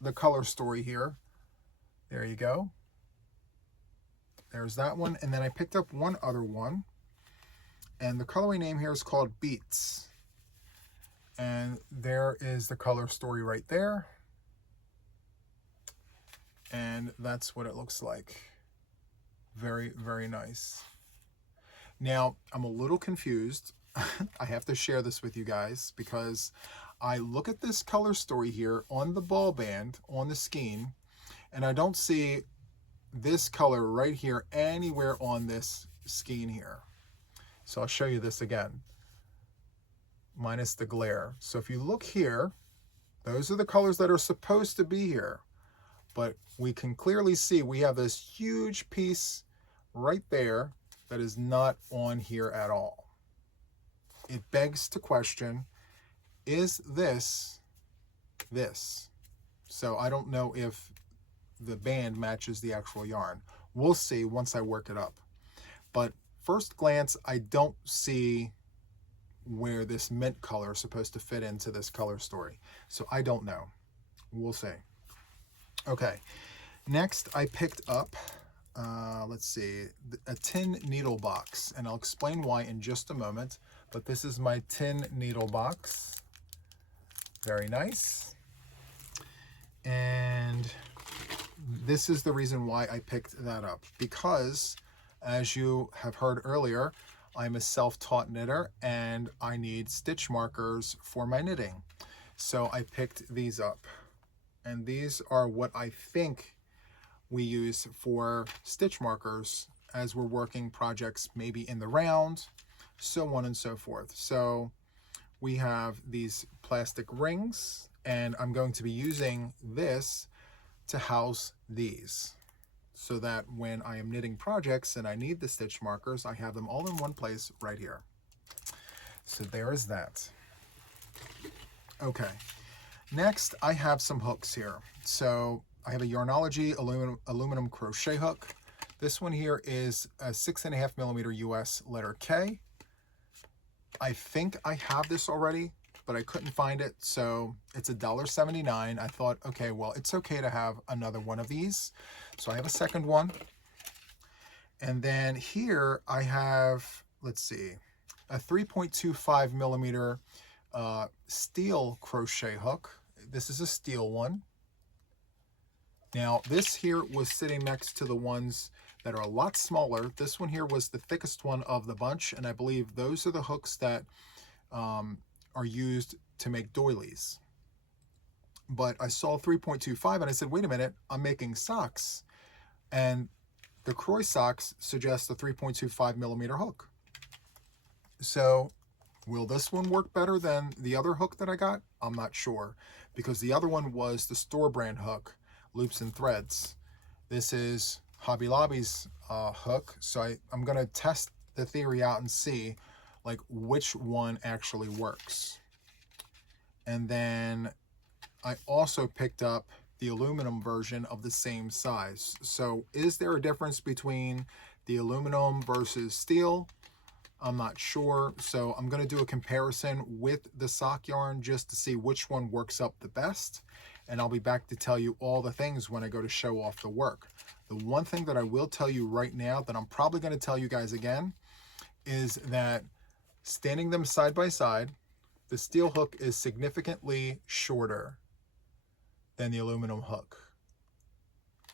the color story here. There you go. There's that one. And then I picked up one other one. And the colorway name here is called Beats. And there is the color story right there. And that's what it looks like. Very, very nice. Now, I'm a little confused. I have to share this with you guys because I look at this color story here on the ball band, on the skein, and I don't see this color right here anywhere on this skein here. So I'll show you this again, minus the glare. So if you look here, those are the colors that are supposed to be here. But we can clearly see we have this huge piece right there that is not on here at all. It begs to question, is this? So I don't know if the band matches the actual yarn. We'll see once I work it up. But first glance, I don't see where this mint color is supposed to fit into this color story. So I don't know. We'll see. Okay, next I picked up, let's see, a tin needle box, and I'll explain why in just a moment, but this is my tin needle box. Very nice. And this is the reason why I picked that up, because as you have heard earlier, I'm a self-taught knitter and I need stitch markers for my knitting. So I picked these up. And these are what I think we use for stitch markers as we're working projects maybe in the round, so on and so forth. So we have these plastic rings, and I'm going to be using this to house these so that when I am knitting projects and I need the stitch markers, I have them all in one place right here. So there is that. Okay. Next, I have some hooks here. So I have a Yarnology aluminum crochet hook. This one here is a 6.5mm US letter K. I think I have this already, but I couldn't find it. So it's $1.79. I thought, okay, well, it's okay to have another one of these. So I have a second one. And then here I have, let's see, a 3.25mm steel crochet hook. This is a steel one. Now this here was sitting next to the ones that are a lot smaller. This one here was the thickest one of the bunch, and I believe those are the hooks that are used to make doilies. But I saw 3.25 and I said, wait a minute, I'm making socks. And the Croy socks suggest a 3.25mm hook. So will this one work better than the other hook that I got? I'm not sure, because the other one was the store brand hook, Loops and Threads. This is Hobby Lobby's hook, so I'm going to test the theory out and see like which one actually works. And then I also picked up the aluminum version of the same size. So is there a difference between the aluminum versus steel? I'm not sure. So I'm going to do a comparison with the sock yarn just to see which one works up the best. And I'll be back to tell you all the things when I go to show off the work. The one thing that I will tell you right now that I'm probably going to tell you guys again is that standing them side by side, the steel hook is significantly shorter than the aluminum hook.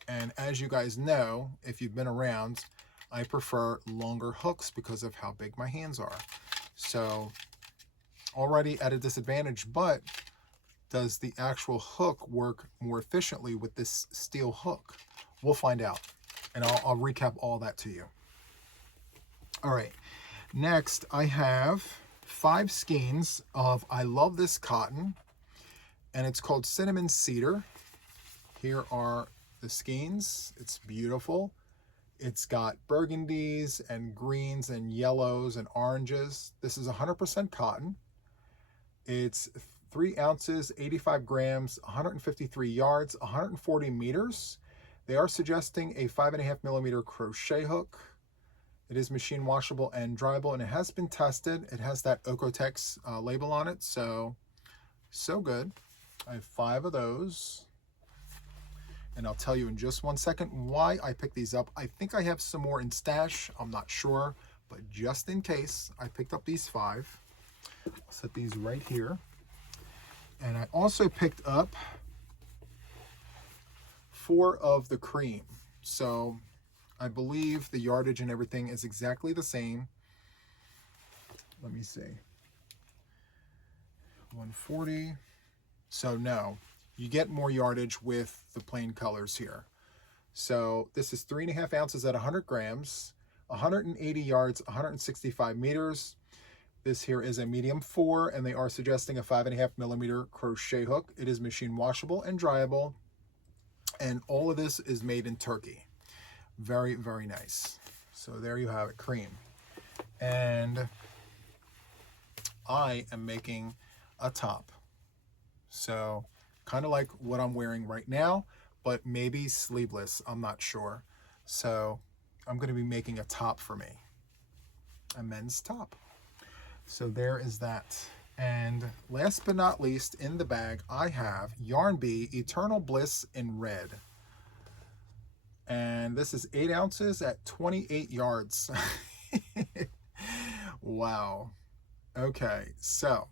And as you guys know, if you've been around, I prefer longer hooks because of how big my hands are. So already at a disadvantage, but does the actual hook work more efficiently with this steel hook? We'll find out, and I'll recap all that to you. All right, next I have 5 skeins of I Love This Cotton, and it's called Cinnamon Cedar. Here are the skeins. It's beautiful. It's got burgundies and greens and yellows and oranges. This is 100% cotton. It's 3 ounces, 85 grams, 153 yards, 140 meters. They are suggesting a 5.5 millimeter crochet hook. It is machine washable and dryable, and it has been tested. It has that Okotex label on it, so good. I have 5 of those. And I'll tell you in just one second why I picked these up. I think I have some more in stash. I'm not sure, but just in case, I picked up these 5. I'll set these right here. And I also picked up 4 of the cream. So I believe the yardage and everything is exactly the same. Let me see. 140. So no, you get more yardage with the plain colors here. So this is 3.5 ounces at 100 grams, 180 yards, 165 meters. This here is a medium 4, and they are suggesting a 5.5 millimeter crochet hook. It is machine washable and dryable, and all of this is made in Turkey. Very, very nice. So there you have it, cream. And I am making a top. So kind of like what I'm wearing right now, but maybe sleeveless, I'm not sure. So I'm going to be making a top for me, a men's top. So there is that. And last but not least, in the bag, I have Yarn Bee Eternal Bliss in red. And this is 8 ounces at 28 yards. Wow. Okay, so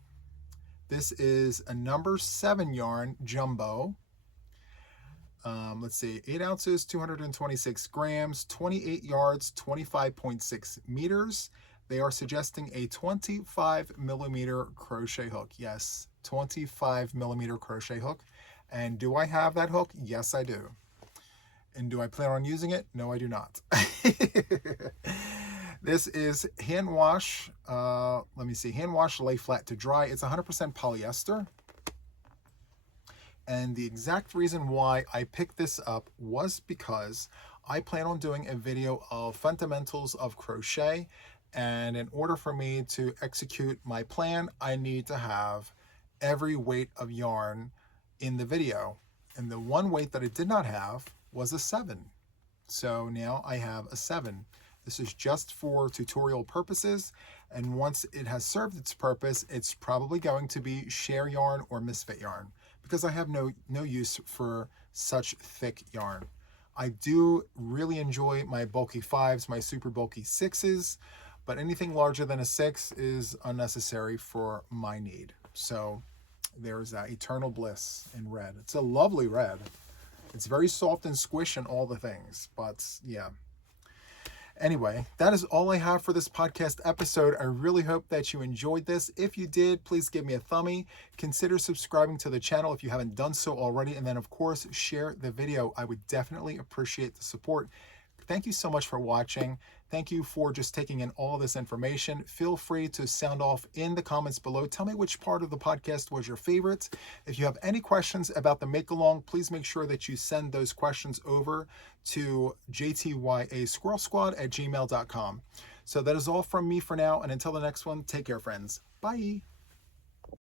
this is a number 7 yarn jumbo. Let's see, 8 ounces, 226 grams, 28 yards, 25.6 meters. They are suggesting a 25 millimeter crochet hook. Yes, 25 millimeter crochet hook. And do I have that hook? Yes, I do. And do I plan on using it? No, I do not. This is hand wash. Let me see. Hand wash, lay flat to dry. It's 100% polyester. And the exact reason why I picked this up was because I plan on doing a video of fundamentals of crochet. And in order for me to execute my plan, I need to have every weight of yarn in the video. And the one weight that I did not have was a 7. So now I have a 7. This is just for tutorial purposes, and once it has served its purpose, it's probably going to be share yarn or misfit yarn, because I have no use for such thick yarn. I do really enjoy my bulky 5s, my super bulky 6s, but anything larger than a 6 is unnecessary for my need. So there's that Eternal Bliss in red. It's a lovely red. It's very soft and squish and all the things, but yeah. Anyway, that is all I have for this podcast episode. I really hope that you enjoyed this. If you did, please give me a thumbie. Consider subscribing to the channel if you haven't done so already. And then, of course, share the video. I would definitely appreciate the support. Thank you so much for watching. Thank you for just taking in all of this information. Feel free to sound off in the comments below. Tell me which part of the podcast was your favorite. If you have any questions about the make-along, please make sure that you send those questions over to jtyasquirrelsquad@gmail.com. So that is all from me for now, and until the next one, take care, friends. Bye.